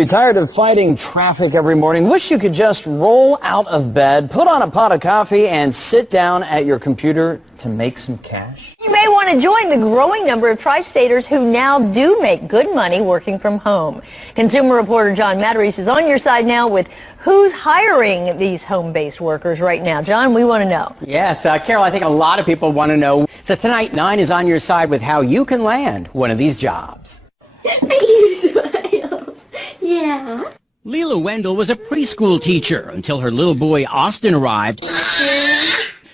You're tired of fighting traffic every morning? Wish you could just roll out of bed, put on a pot of coffee, and sit down at your computer to make some cash? You may want to join the growing number of tri-staters who now do make good money working from home. Consumer reporter John Matarese is on your side now with who's hiring these home-based workers right now. John, we want to know. Yes, Carol, I think a lot of people want to know. So tonight, 9 is on your side with how you can land one of these jobs. Yeah. Leela Wendell was a preschool teacher until her little boy Austin arrived.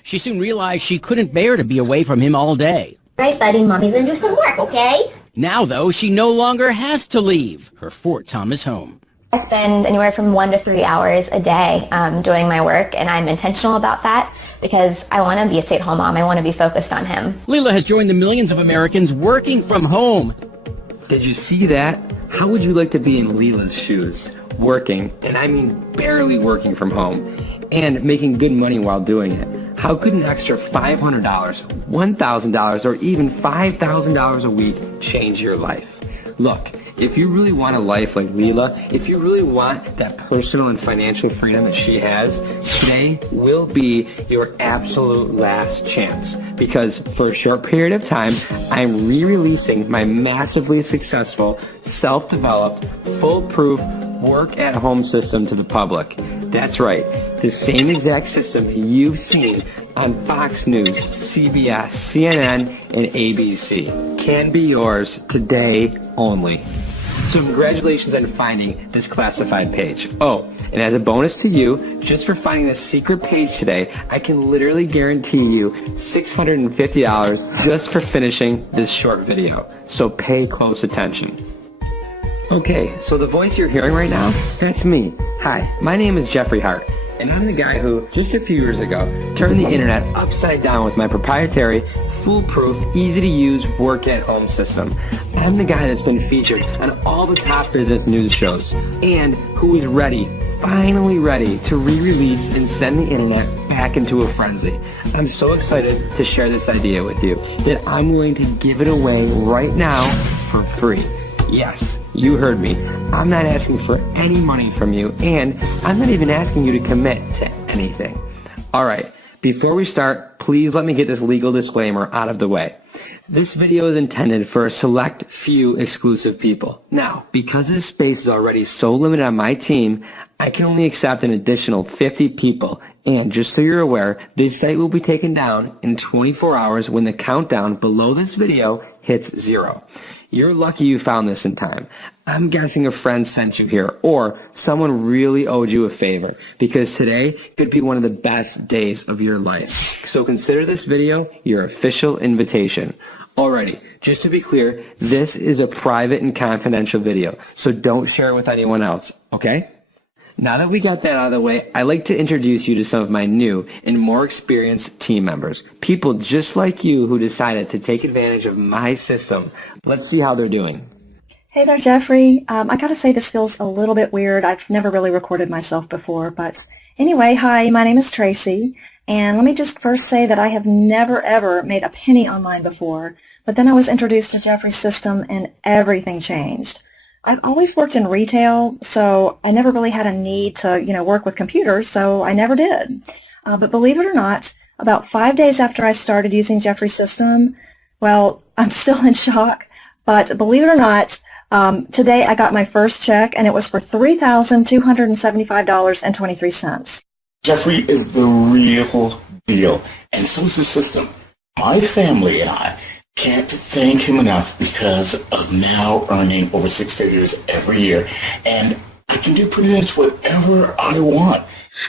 She soon realized she couldn't bear to be away from him all day. Right, buddy, mommy's gonna do some work, okay? Now, though, she no longer has to leave her Fort Thomas home. I spend anywhere from 1 to 3 hours a day doing my work, and I'm intentional about that because I want to be a stay-at-home mom. I want to be focused on him. Leela has joined the millions of Americans working from home. Did you see that? How would you like to be in Leela's shoes? Working, and I mean barely working from home, and making good money while doing it. How could an extra $500, $1,000, or even $5,000 a week change your life? Look, if you really want a life like Leela, if you really want that personal and financial freedom that she has, today will be your absolute last chance. Because for a short period of time, I'm re-releasing my massively successful, self-developed, foolproof work-at-home system to the public. That's right, the same exact system you've seen on Fox News, CBS, CNN, and ABC can be yours today only. So congratulations on finding this classified page. Oh, and as a bonus to you, just for finding this secret page today, I can literally guarantee you $650 just for finishing this short video. So pay close attention. Okay, so the voice you're hearing right now, that's me. Hi, my name is Jeffrey Hart, and I'm the guy who, just a few years ago, turned the internet upside down with my proprietary, foolproof, easy-to-use work-at-home system. I'm the guy that's been featured on all the top business news shows, and who is ready, finally ready, to re-release and send the internet back into a frenzy. I'm so excited to share this idea with you that I'm willing to give it away right now for free. Yes, you heard me. I'm not asking for any money from you, and I'm not even asking you to commit to anything. Alright, before we start, please let me get this legal disclaimer out of the way. This video is intended for a select few exclusive people. Now, because this space is already so limited on my team, I can only accept an additional 50 people. And just so you're aware, this site will be taken down in 24 hours when the countdown below this video hits 0. You're lucky you found this in time. I'm guessing a friend sent you here, or someone really owed you a favor, because today could be one of the best days of your life. So consider this video your official invitation. Alrighty, just to be clear, this is a private and confidential video, so don't share it with anyone else, okay? Now that we got that out of the way, I'd like to introduce you to some of my new and more experienced team members. People just like you who decided to take advantage of my system. Let's see how they're doing. Hey there, Jeffrey. I gotta say this feels a little bit weird. I've never really recorded myself before, but anyway, hi, my name is Tracy, and let me just first say that I have never ever made a penny online before, but then I was introduced to Jeffrey's system and everything changed. I've always worked in retail, so I never really had a need to, work with computers, so I never did. But believe it or not, about 5 days after I started using Jeffrey's system, well, I'm still in shock, but believe it or not, today I got my first check, and it was for $3,275.23. Jeffrey is the real deal, and so is the system. My family and I can't thank him enough because of now earning over 6 figures every year, and I can do pretty much whatever I want.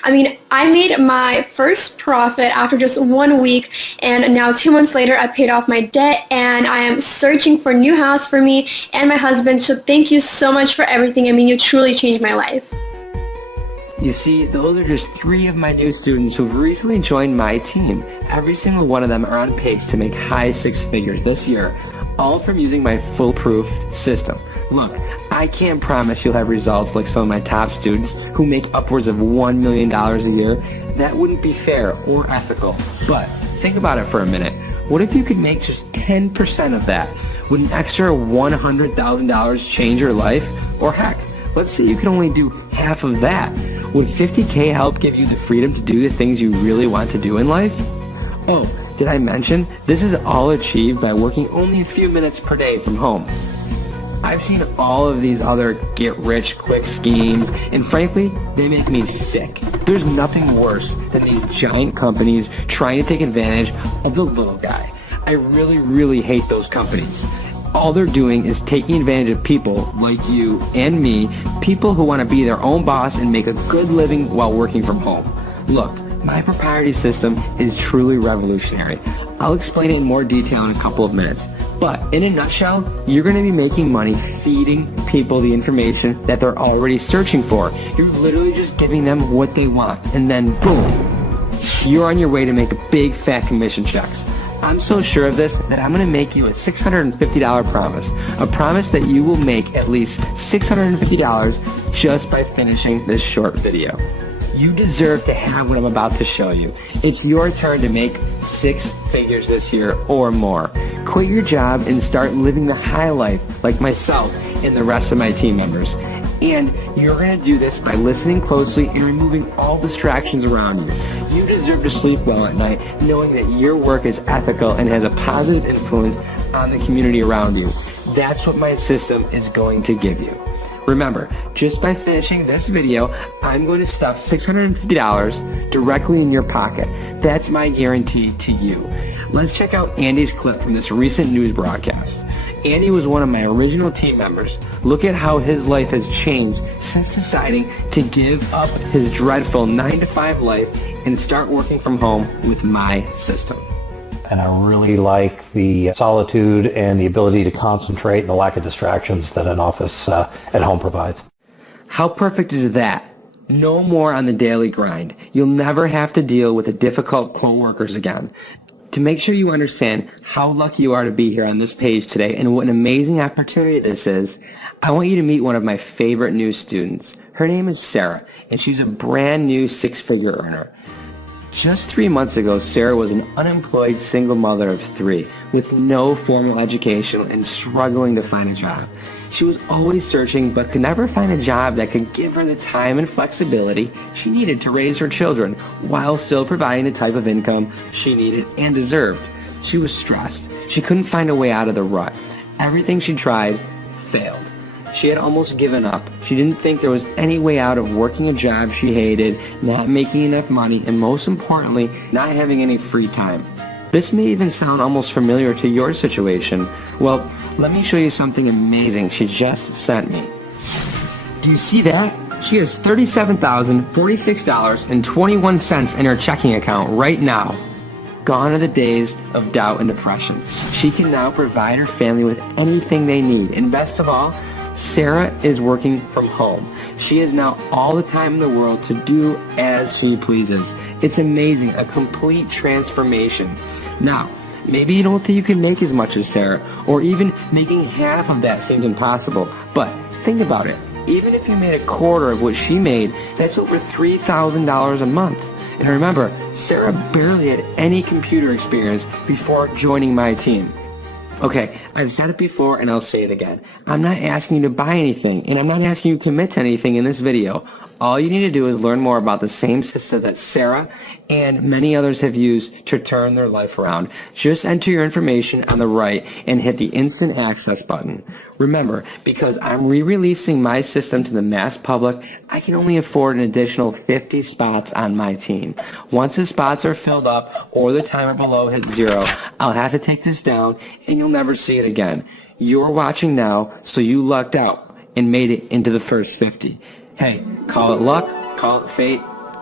I mean, I made my first profit after just 1 week, and now 2 months later I paid off my debt, and I am searching for a new house for me and my husband, so thank you so much for everything. I mean, you truly changed my life. You see, those are just 3 of my new students who've recently joined my team. Every single one of them are on pace to make high 6 figures this year, all from using my foolproof system. Look, I can't promise you'll have results like some of my top students who make upwards of $1 million a year. That wouldn't be fair or ethical. But think about it for a minute. What if you could make just 10% of that? Would an extra $100,000 change your life? Or heck, let's say you can only do half of that. Would $50K help give you the freedom to do the things you really want to do in life? Oh, did I mention this is all achieved by working only a few minutes per day from home? I've seen all of these other get-rich-quick schemes, and frankly, they make me sick. There's nothing worse than these giant companies trying to take advantage of the little guy. I really, really hate those companies. All they're doing is taking advantage of people like you and me, people who want to be their own boss and make a good living while working from home. Look, my proprietary system is truly revolutionary. I'll explain it in more detail in a couple of minutes. But in a nutshell, you're going to be making money feeding people the information that they're already searching for. You're literally just giving them what they want, and then boom, you're on your way to make big fat commission checks. I'm so sure of this that I'm going to make you a $650 promise. A promise that you will make at least $650 just by finishing this short video. You deserve to have what I'm about to show you. It's your turn to make 6 figures this year or more. Quit your job and start living the high life like myself and the rest of my team members. And you're going to do this by listening closely and removing all distractions around you. You deserve to sleep well at night knowing that your work is ethical and has a positive influence on the community around you. That's what my system is going to give you. Remember, just by finishing this video, I'm going to stuff $650 directly in your pocket. That's my guarantee to you. Let's check out Andy's clip from this recent news broadcast. Andy was one of my original team members. Look at how his life has changed since deciding to give up his dreadful 9-to-5 life and start working from home with my system. And I really like the solitude and the ability to concentrate and the lack of distractions that an office at home provides. How perfect is that? No more on the daily grind. You'll never have to deal with the difficult coworkers again. To make sure you understand how lucky you are to be here on this page today and what an amazing opportunity this is, I want you to meet one of my favorite new students. Her name is Sarah, and she's a brand new 6-figure earner. Just 3 months ago, Sarah was an unemployed single mother of 3 with no formal education and struggling to find a job. She was always searching but could never find a job that could give her the time and flexibility she needed to raise her children while still providing the type of income she needed and deserved. She was stressed. She couldn't find a way out of the rut. Everything she tried failed. She had almost given up. She didn't think there was any way out of working a job she hated, not making enough money, and most importantly, not having any free time. This may even sound almost familiar to your situation. Well, let me show you something amazing she just sent me. Do you see that? She has $37,046.21 in her checking account right now. Gone are the days of doubt and depression. She can now provide her family with anything they need, and best of all, Sarah is working from home. She has now all the time in the world to do as she pleases. It's amazing, a complete transformation. Now, maybe you don't think you can make as much as Sarah, or even making half of that seems impossible, but think about it. Even if you made a quarter of what she made, that's over $3,000 a month. And remember, Sarah barely had any computer experience before joining my team. Okay, I've said it before and I'll say it again. I'm not asking you to buy anything, and I'm not asking you to commit to anything in this video. All you need to do is learn more about the same system that Sarah and many others have used to turn their life around. Just enter your information on the right and hit the instant access button. Remember, because I'm re-releasing my system to the mass public, I can only afford an additional 50 spots on my team. Once the spots are filled up or the timer below hits 0, I'll have to take this down and you'll never see it again. You're watching now, so you lucked out and made it into the first 50. Hey, call it luck, call it fate,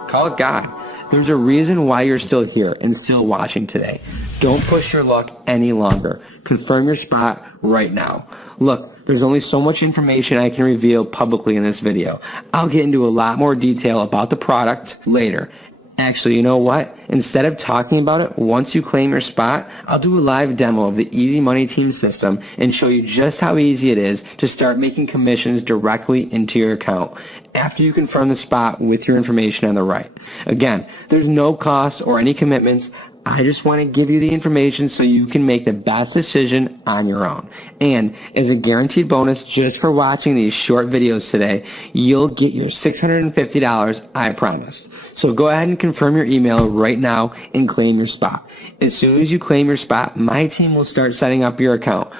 call it God. There's a reason why you're still here and still watching today. Don't push your luck any longer. Confirm your spot right now. Look, there's only so much information I can reveal publicly in this video. I'll get into a lot more detail about the product later. Actually, you know what? Instead of talking about it once you claim your spot, I'll do a live demo of the Easy Money Team system and show you just how easy it is to start making commissions directly into your account after you confirm the spot with your information on the right. Again, there's no cost or any commitments. I just want to give you the information so you can make the best decision on your own. And as a guaranteed bonus just for watching these short videos today, you'll get your $650, I promise. So go ahead and confirm your email right now and claim your spot. As soon as you claim your spot, my team will start setting up your account.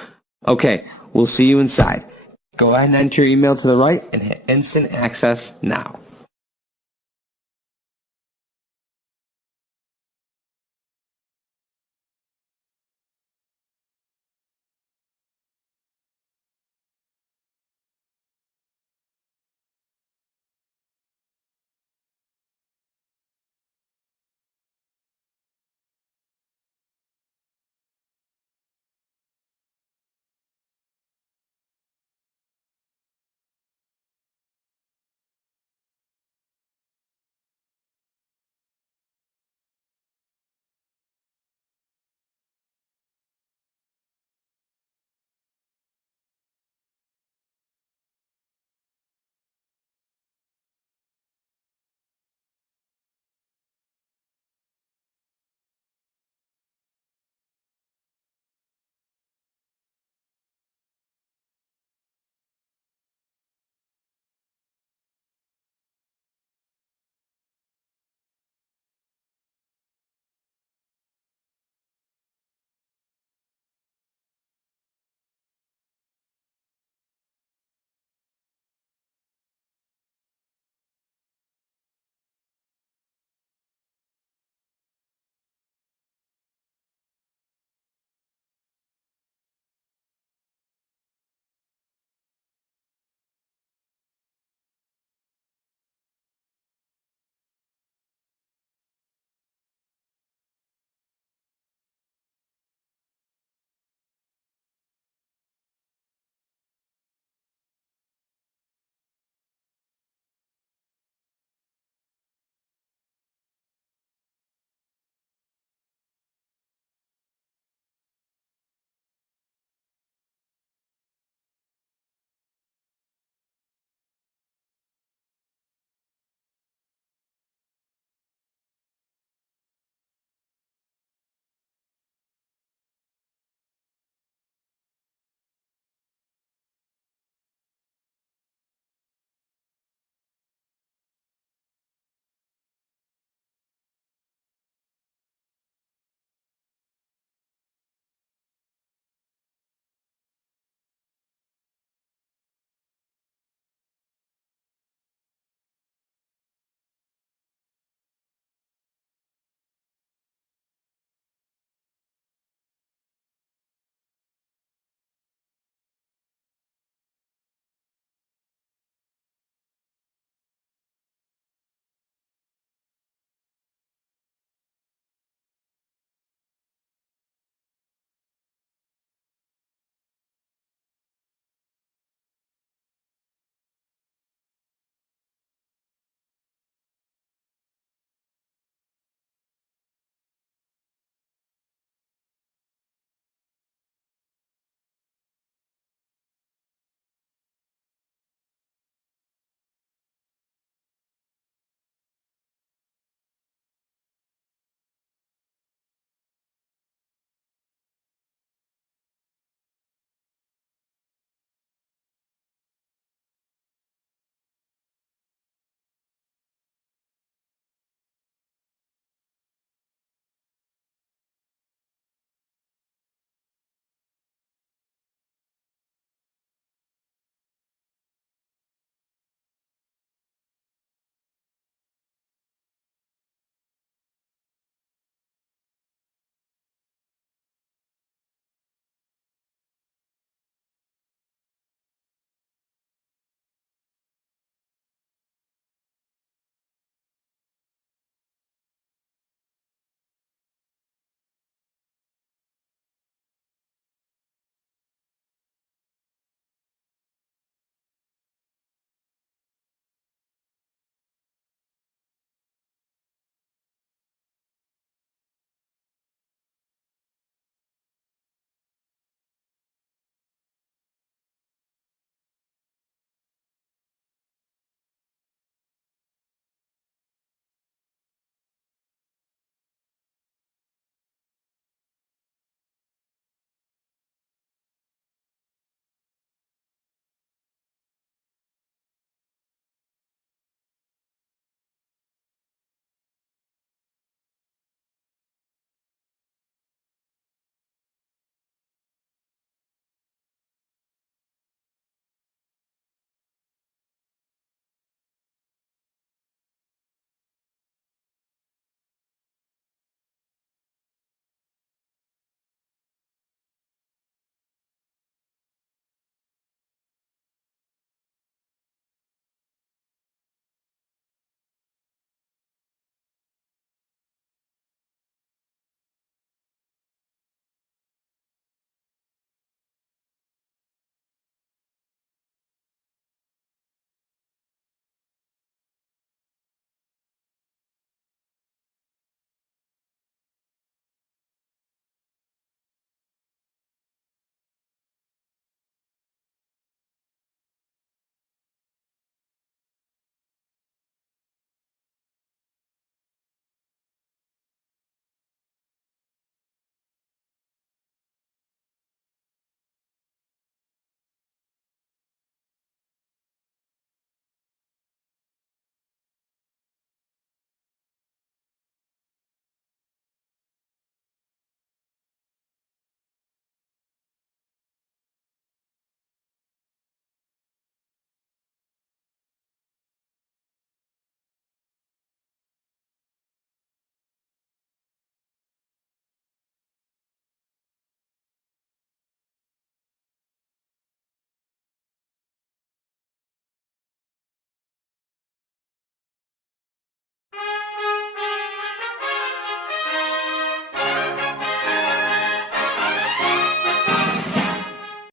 Okay, we'll see you inside. Go ahead and enter your email to the right and hit instant access now.